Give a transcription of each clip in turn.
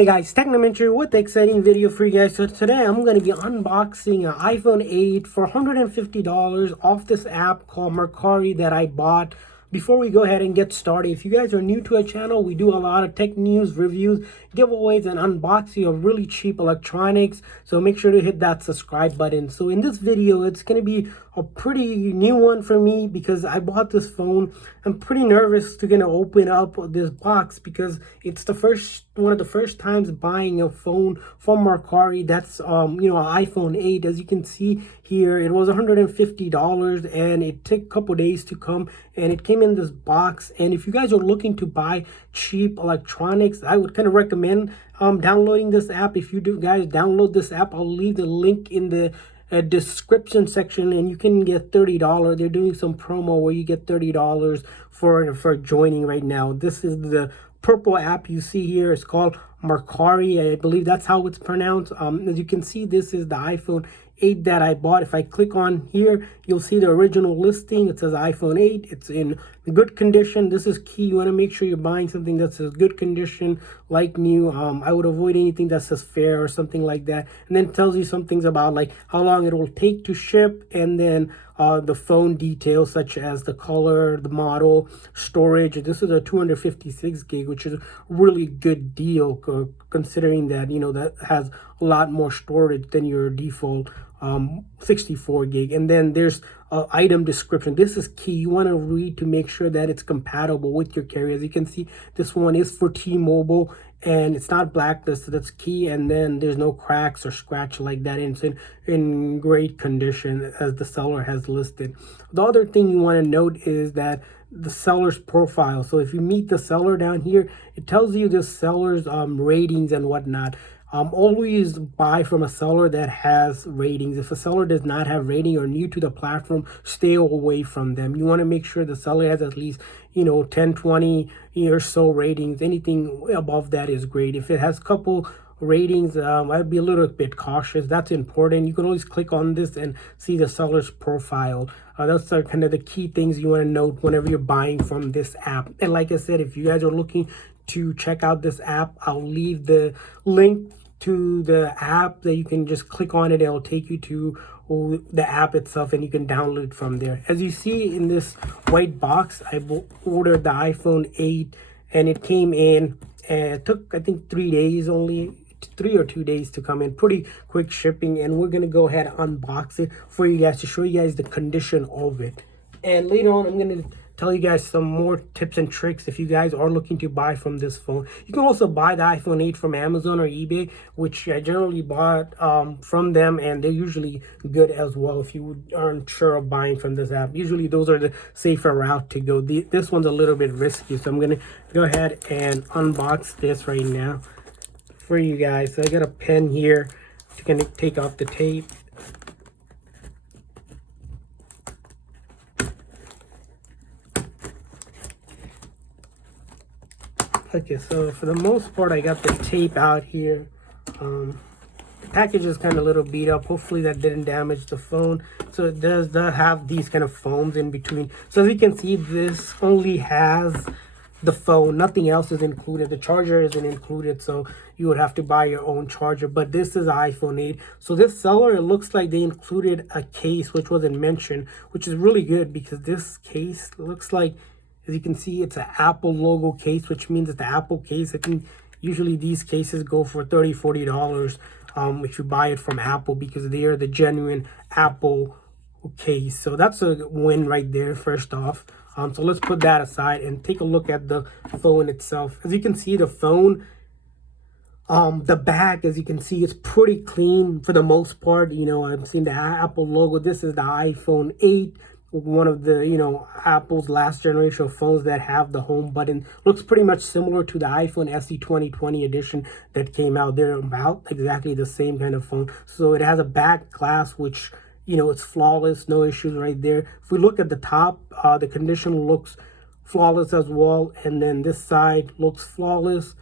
Hey guys, Technomentary with the exciting video for you guys. So today I'm going to be unboxing an iPhone 8 for $150 off this app called Mercari that I bought. Before we go ahead and get started, if you guys are new to our channel, we do a lot of tech news, reviews, giveaways, and unboxing of really cheap electronics. So make sure to hit that subscribe button. So in this video, it's going to be a pretty new one for me because I bought this phone. I'm pretty nervous to gonna open up this box because it's one of the first times buying a phone from Mercari that's an iPhone 8. As you can see here, it was $150 and it took a couple days to come, and it came in this box. And if you guys are looking to buy cheap electronics, I would kind of recommend downloading this app. If you do guys download this app, I'll leave the link in the description section, and you can get $30. They're doing some promo where you get $30 for joining right now. This is the purple app you see here. It's called Mercari. I believe that's how it's pronounced. As you can see, this is the iPhone 8 that I bought. If I click on here, you'll see the original listing. It says iPhone 8. It's in good condition. This is key. You want to make sure you're buying something that says good condition, like new. I would avoid anything that says fair or something like that. And then it tells you some things about like how long it will take to ship, and then the phone details such as the color, the model, storage. This is a 256 gig, which is a really good deal considering that that has a lot more storage than your default 64 gig. And then there's item description. This is key. You want to read to make sure that it's compatible with your carrier. As you can see, this one is for T-Mobile and it's not blacklisted. That's key. And then there's no cracks or scratch like that. It's in great condition as the seller has listed. The other thing you want to note is that the seller's profile. So if you meet the seller down here, it tells you the seller's ratings and whatnot. Always buy from a seller that has ratings. If a seller does not have rating or new to the platform, stay away from them. You want to make sure the seller has at least 10, 20 or so ratings. Anything above that is great. If it has a couple ratings, I'd be a little bit cautious. That's important. You can always click on this and see the seller's profile. That's kind of the key things you want to note whenever you're buying from this app. And like I said, if you guys are looking to check out this app, I'll leave the link to the app that you can just click on it. It'll take you to the app itself and you can download it from there. As you see in this white box, I ordered the iPhone 8 and it came in, and it took I think 3 days only. 3 or 2 days to come in. Pretty quick shipping, and we're gonna go ahead and unbox it for you guys to show you guys the condition of it. And later on, I'm gonna tell you guys some more tips and tricks if you guys are looking to buy from this phone. You can also buy the iPhone 8 from Amazon or eBay, which I generally bought from them, and they're usually good as well if you aren't sure of buying from this app. Usually those are the safer route to go. This one's a little bit risky, so I'm gonna go ahead and unbox this right now for you guys. So I got a pen here to kind of take off the tape. Okay, so for the most part, I got the tape out here. The package is kind of a little beat up. Hopefully that didn't damage the phone. So it does have these kind of foams in between. So as you can see, this only has the phone. Nothing else is included. The charger isn't included, so you would have to buy your own charger. But this is iPhone 8. So this seller, it looks like they included a case, which wasn't mentioned, which is really good because this case looks like, as you can see, it's an Apple logo case, which means it's the Apple case. I think usually these cases go for $30, $40 if you buy it from Apple because they are the genuine Apple case. So that's a win right there, first off. So let's put that aside and take a look at the phone itself. As you can see, the phone, the back, as you can see, it's pretty clean for the most part. I've seen the Apple logo. This is the iPhone 8. One of the Apple's last generation of phones that have the home button. Looks pretty much similar to the iPhone SE 2020 edition that came out. They're about exactly the same kind of phone. So it has a back glass, which it's flawless, no issues right there. If we look at the top, the condition looks flawless as well, and then this side looks flawless,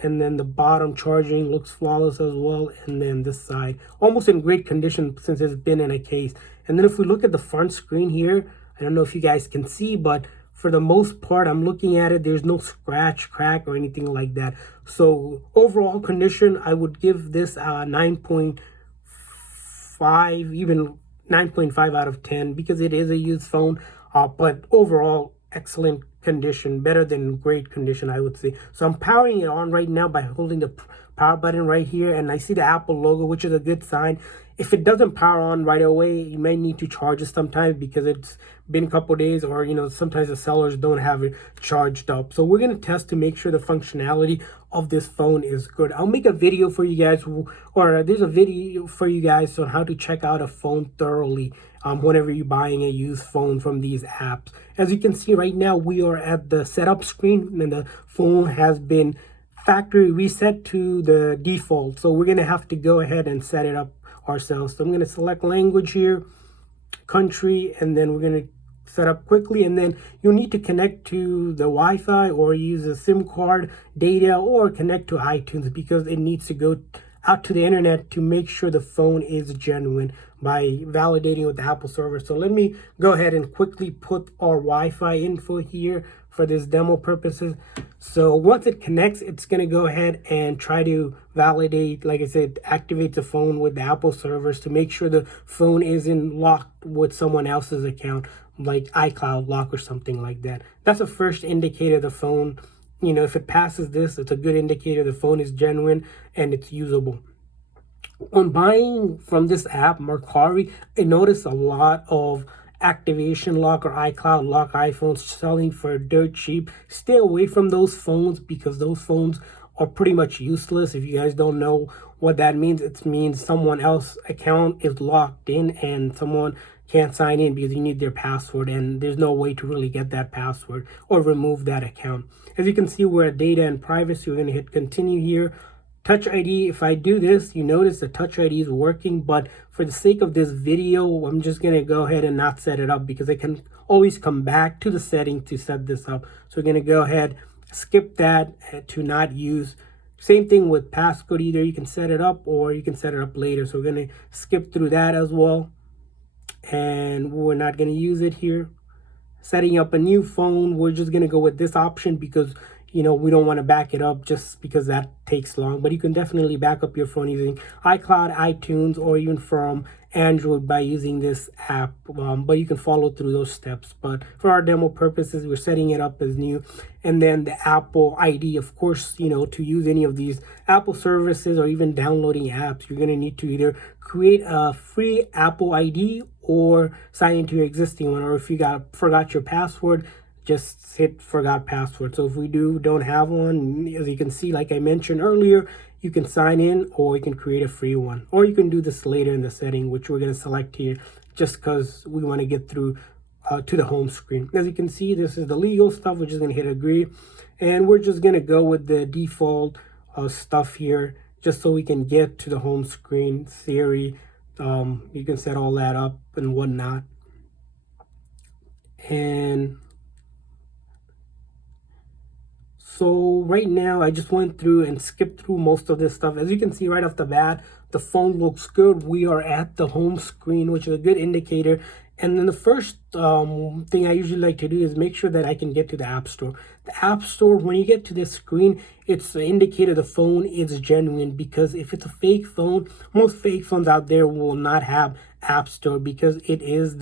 and then the bottom charging looks flawless as well, and then this side almost in great condition since it's been in a case. And then if we look at the front screen here, I don't know if you guys can see, but for the most part, I'm looking at it, there's no scratch, crack, or anything like that. So overall condition, I would give this 9.5, even 9.5 out of 10, because it is a used phone. But overall, excellent condition, better than great condition, I would say. So I'm powering it on right now by holding the power button right here, and I see the Apple logo, which is a good sign. If it doesn't power on right away, you may need to charge it sometimes because it's been a couple days, or sometimes the sellers don't have it charged up. So we're going to test to make sure the functionality of this phone is good. I'll make a video for you guys, or there's a video for you guys on how to check out a phone thoroughly whenever you're buying a used phone from these apps. As you can see right now, we are at the setup screen, and the phone has been factory reset to the default. So we're going to have to go ahead and set it up ourselves. So I'm going to select language here, country, and then we're going to set up quickly. And then you'll need to connect to the Wi-Fi or use a SIM card, data, or connect to iTunes, because it needs to go out to the internet to make sure the phone is genuine by validating with the Apple server. So let me go ahead and quickly put our Wi-Fi info here for this demo purposes. So once it connects, it's going to go ahead and try to validate, like I said, activate the phone with the Apple servers to make sure the phone isn't locked with someone else's account, like iCloud lock or something like that. That's the first indicator the phone, if it passes this, it's a good indicator the phone is genuine and it's usable. On buying from this app, Mercari, I noticed a lot of activation lock or iCloud lock iPhones selling for dirt cheap. Stay away from those phones because those phones are pretty much useless. If you guys don't know what that means, it means someone else's account is locked in and someone can't sign in because you need their password, and there's no way to really get that password or remove that account. As you can see, we're at data and privacy. We're going to hit continue here. Touch ID, if I do this, you notice the Touch ID is working, but for the sake of this video, I'm just going to go ahead and not set it up because I can always come back to the settings to set this up. So we're going to go ahead, skip that to not use. Same thing with passcode, either you can set it up or you can set it up later. So we're going to skip through that as well. And we're not going to use it here. Setting up a new phone, we're just going to go with this option because we don't want to back it up just because that takes long. But you can definitely back up your phone using iCloud, iTunes, or even from Android by using this app. But you can follow through those steps. But for our demo purposes, we're setting it up as new. And then the Apple ID, of course, to use any of these Apple services or even downloading apps, you're going to need to either create a free Apple ID or sign into your existing one. Or if you forgot your password, just hit forgot password. So if we don't have one, as you can see, like I mentioned earlier, you can sign in or you can create a free one, or you can do this later in the setting, which we're going to select here just because we want to get through to the home screen. As you can see, this is the legal stuff. We're just going to hit agree, and we're just going to go with the default stuff here just so we can get to the home screen. Siri, you can set all that up and whatnot. And so right now, I just went through and skipped through most of this stuff. As you can see right off the bat, the phone looks good. We are at the home screen, which is a good indicator. And then the first thing I usually like to do is make sure that I can get to the App Store. The App Store, when you get to this screen, it's an indicator the phone is genuine, because if it's a fake phone, most fake phones out there will not have App Store because it is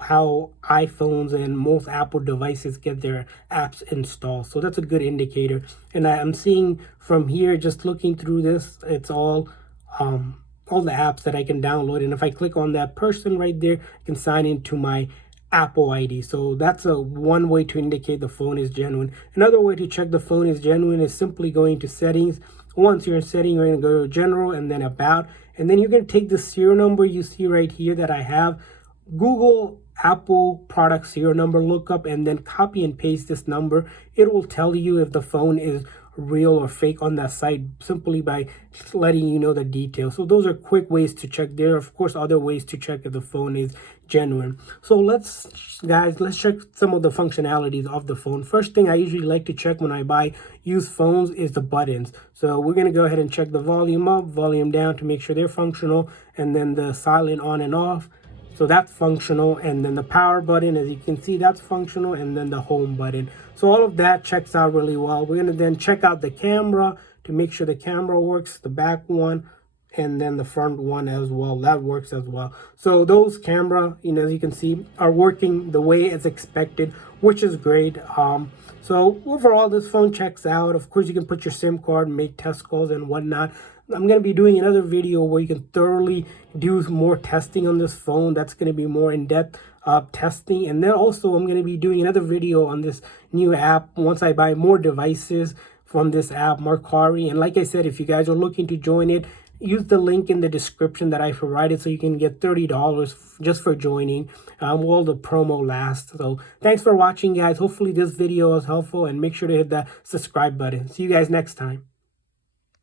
how iPhones and most Apple devices get their apps installed. So that's a good indicator. And I'm seeing from here, just looking through this, it's all the apps that I can download. And if I click on that person right there, I can sign into my Apple ID. So that's one way to indicate the phone is genuine. Another way to check the phone is genuine is simply going to settings. Once you're in setting, you're going to go to general and then about. And then you're going to take the serial number you see right here that I have. Google Apple product serial number lookup and then copy and paste this number. It will tell you if the phone is real or fake on that site simply by just letting you know the details. So those are quick ways to check. There are of course other ways to check if the phone is genuine. So let's check some of the functionalities of the phone. First thing I usually like to check when I buy used phones is the buttons. So we're going to go ahead and check the volume up, volume down to make sure they're functional, and then the silent on and off. So that's functional. And then the power button, as you can see, that's functional. And then the home button. So all of that checks out really well. We're going to then check out the camera to make sure the camera works, the back one, and then the front one as well. That works as well. So those camera, as you can see, are working the way it's expected, which is great. So overall, this phone checks out. Of course, you can put your SIM card, make test calls and whatnot. I'm going to be doing another video where you can thoroughly do more testing on this phone. That's going to be more in-depth testing. And then also I'm going to be doing another video on this new app once I buy more devices from this app, Mercari. And like I said, if you guys are looking to join it, use the link in the description that I provided so you can get $30 just for joining while the promo lasts. So thanks for watching, guys. Hopefully this video was helpful, and make sure to hit that subscribe button. See you guys next time.